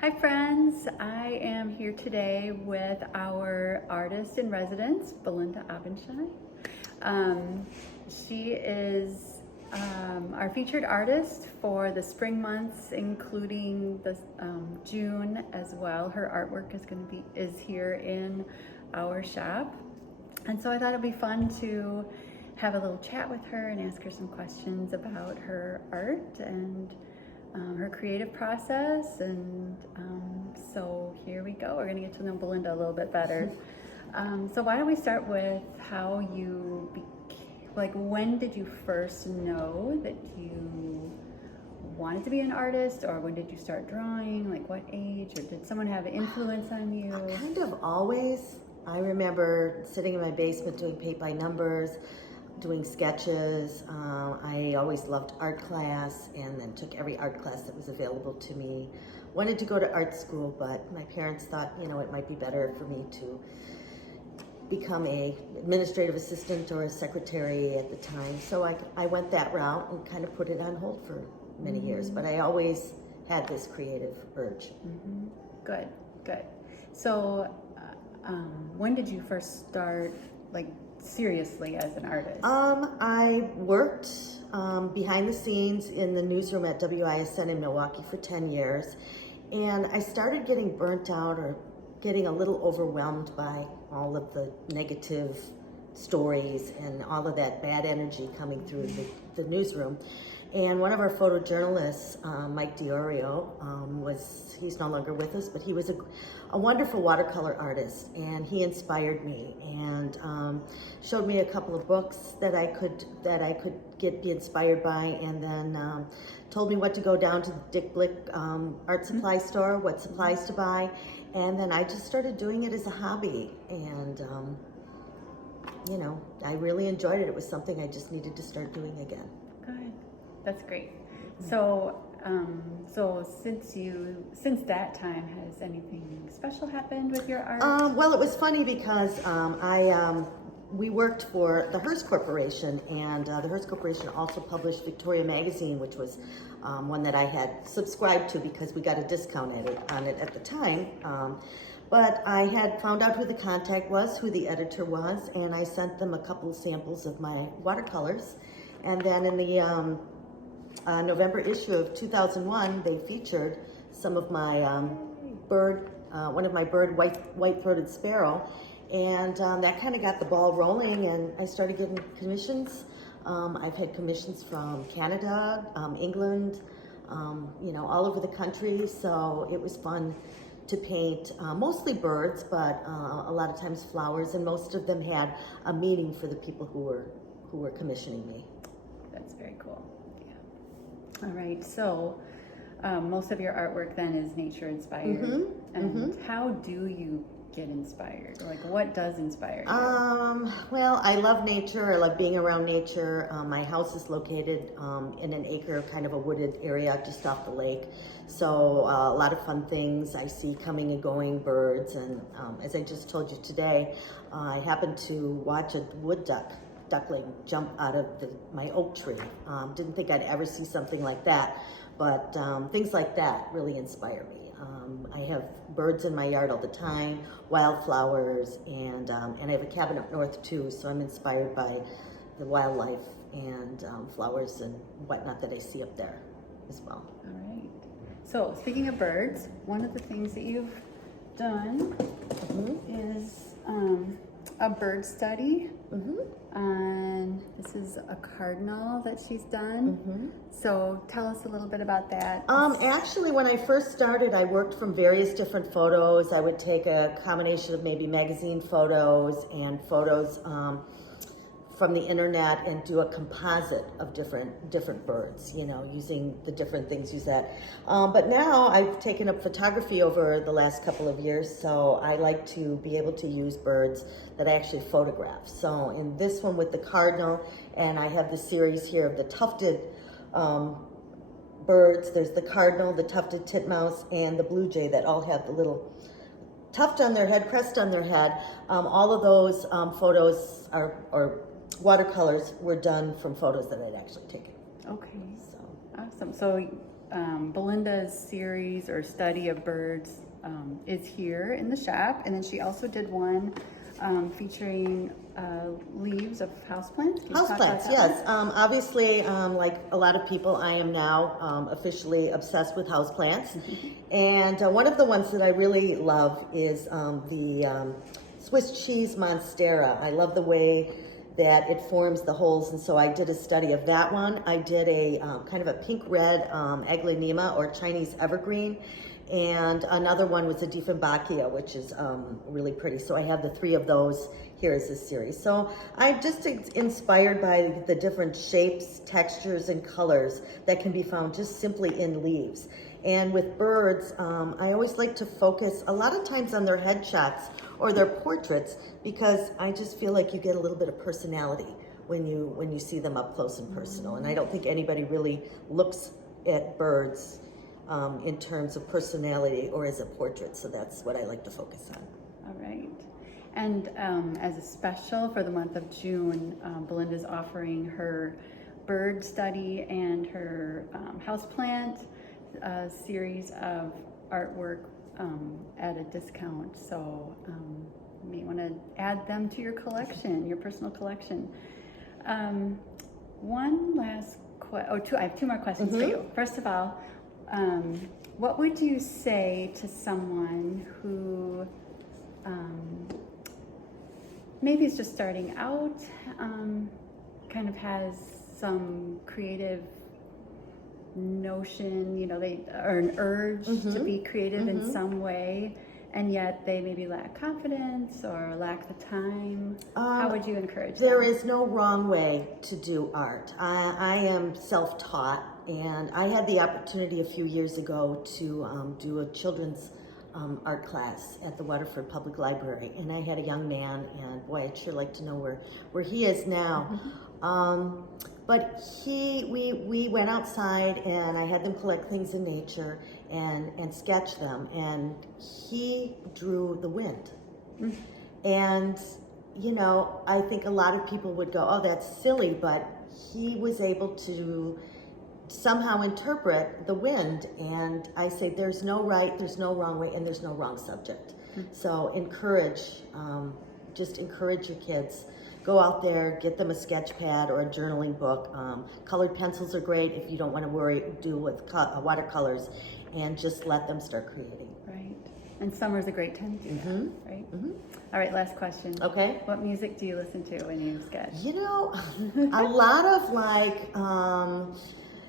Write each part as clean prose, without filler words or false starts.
Hi friends, I am here today with our artist in residence, Belinda Abendschein. She is our featured artist for the spring months, including the June as well. Her artwork is here in our shop, and so I thought it'd be fun to have a little chat with her and ask her some questions about her art and her creative process. And so here we go. We're gonna get to know Belinda a little bit better. So why don't we start with how you when did you first know that you wanted to be an artist, or when did you start drawing? Like what age, or did someone have an influence on you? Kind of always. I remember sitting in my basement doing paint by numbers, doing sketches. I always loved art class, and then took every art class that was available to me. Wanted to go to art school, but my parents thought, it might be better for me to become a administrative assistant or a secretary at the time. So I went that route and kind of put it on hold for many years, but I always had this creative urge. Mm-hmm. Good. So when did you first start, seriously as an artist? I worked behind the scenes in the newsroom at WISN in Milwaukee for 10 years, and I started getting burnt out or getting a little overwhelmed by all of the negative stories and all of that bad energy coming through the newsroom. And one of our photojournalists, Mike Diorio, he's no longer with us, but he was a wonderful watercolor artist, and he inspired me and showed me a couple of books that I could be inspired by, and then told me what to go down to the Dick Blick art supply store, what supplies to buy, and then I just started doing it as a hobby, and I really enjoyed it. It was something I just needed to start doing again. Good. That's great. So, since that time, has anything special happened with your art? Well, it was funny because we worked for the Hearst Corporation, and the Hearst Corporation also published Victoria Magazine, which was one that I had subscribed to because we got a discount on it at the time. But I had found out who the contact was, who the editor was, and I sent them a couple of samples of my watercolors. And then in the November issue of 2001, they featured some of my one of my white-throated sparrow, and that kind of got the ball rolling, and I started getting commissions. I've had commissions from Canada, England, all over the country, so it was fun to paint mostly birds, but a lot of times flowers, and most of them had a meaning for the people who were commissioning me. That's very cool. Yeah. All right. So most of your artwork then is nature inspired. Mm-hmm. And how do you get inspired? What does inspire you? Well, I love nature. I love being around nature. My house is located in an acre, kind of a wooded area just off the lake. So a lot of fun things I see coming and going, birds. And as I just told you today, I happened to watch a duckling jump out of my oak tree. Didn't think I'd ever see something like that, but things like that really inspire me. I have birds in my yard all the time, wildflowers, and I have a cabin up north too, so I'm inspired by the wildlife and flowers and whatnot that I see up there as well. All right. So speaking of birds, one of the things that you've done is a bird study. And this is a cardinal that she's done. So tell us a little bit about that. Actually, when I first started, I worked from various different photos. I would take a combination of maybe magazine photos and photos from the internet and do a composite of different birds, using the different things use that. But now I've taken up photography over the last couple of years, so I like to be able to use birds that I actually photograph. So in this one with the cardinal, and I have the series here of the tufted birds. There's the cardinal, the tufted titmouse, and the blue jay that all have the little tuft on their head, crest on their head. All of those photos or watercolors were done from photos that I'd actually taken. Okay. So Awesome. So Belinda's series or study of birds is here in the shop, and then she also did one featuring leaves of houseplants. Can you talk about Houseplants, that yes. one? Obviously, like a lot of people, I am now officially obsessed with houseplants. And one of the ones that I really love is the Swiss cheese monstera. I love the way that it forms the holes, and so I did a study of that one. I did a kind of a pink-red aglaonema or Chinese evergreen, and another one was a Dieffenbachia, which is really pretty. So I have the 3 of those here as a series. So I'm just inspired by the different shapes, textures, and colors that can be found just simply in leaves. And with birds, I always like to focus a lot of times on their headshots or their portraits, because I just feel like you get a little bit of personality when you see them up close and personal. And I don't think anybody really looks at birds in terms of personality or as a portrait. So that's what I like to focus on. All right. And as a special for the month of June, Belinda's offering her bird study and her houseplant series of artwork at a discount. So you may want to add them to your collection, your personal collection. One last I have 2 more questions for you. First of all, what would you say to someone who maybe is just starting out, kind of has some creative notion, they or an urge to be creative in some way, and yet they maybe lack confidence or lack the time? How would you encourage them? There is no wrong way to do art. I am self-taught, and I had the opportunity a few years ago to do a children's art class at the Waterford Public Library, and I had a young man, and boy, I'd sure like to know where he is now. But we went outside, and I had them collect things in nature and sketch them, and he drew the wind. And I think a lot of people would go, oh, that's silly, but he was able to somehow interpret the wind. And I say there's no right, there's no wrong way, and there's no wrong subject. So just encourage your kids. Go out there, get them a sketch pad or a journaling book. Colored pencils are great if you don't want to do with watercolors, and just let them start creating. Right. And summer's a great time to do that, right? All right, last question. Okay. What music do you listen to when you sketch? A lot of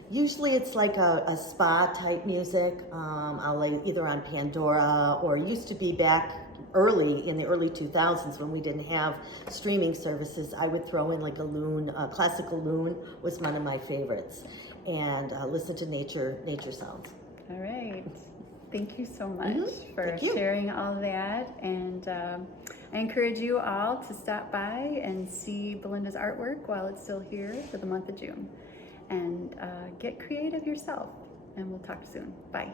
usually it's like a spa type music. I'll lay either on Pandora, or used to be back in the early 2000s when we didn't have streaming services, I would throw in like a loon, classical loon was one of my favorites, and listen to nature sounds. All right. Thank you so much for sharing all of that. And I encourage you all to stop by and see Belinda's artwork while it's still here for the month of June. And get creative yourself. And we'll talk soon. Bye.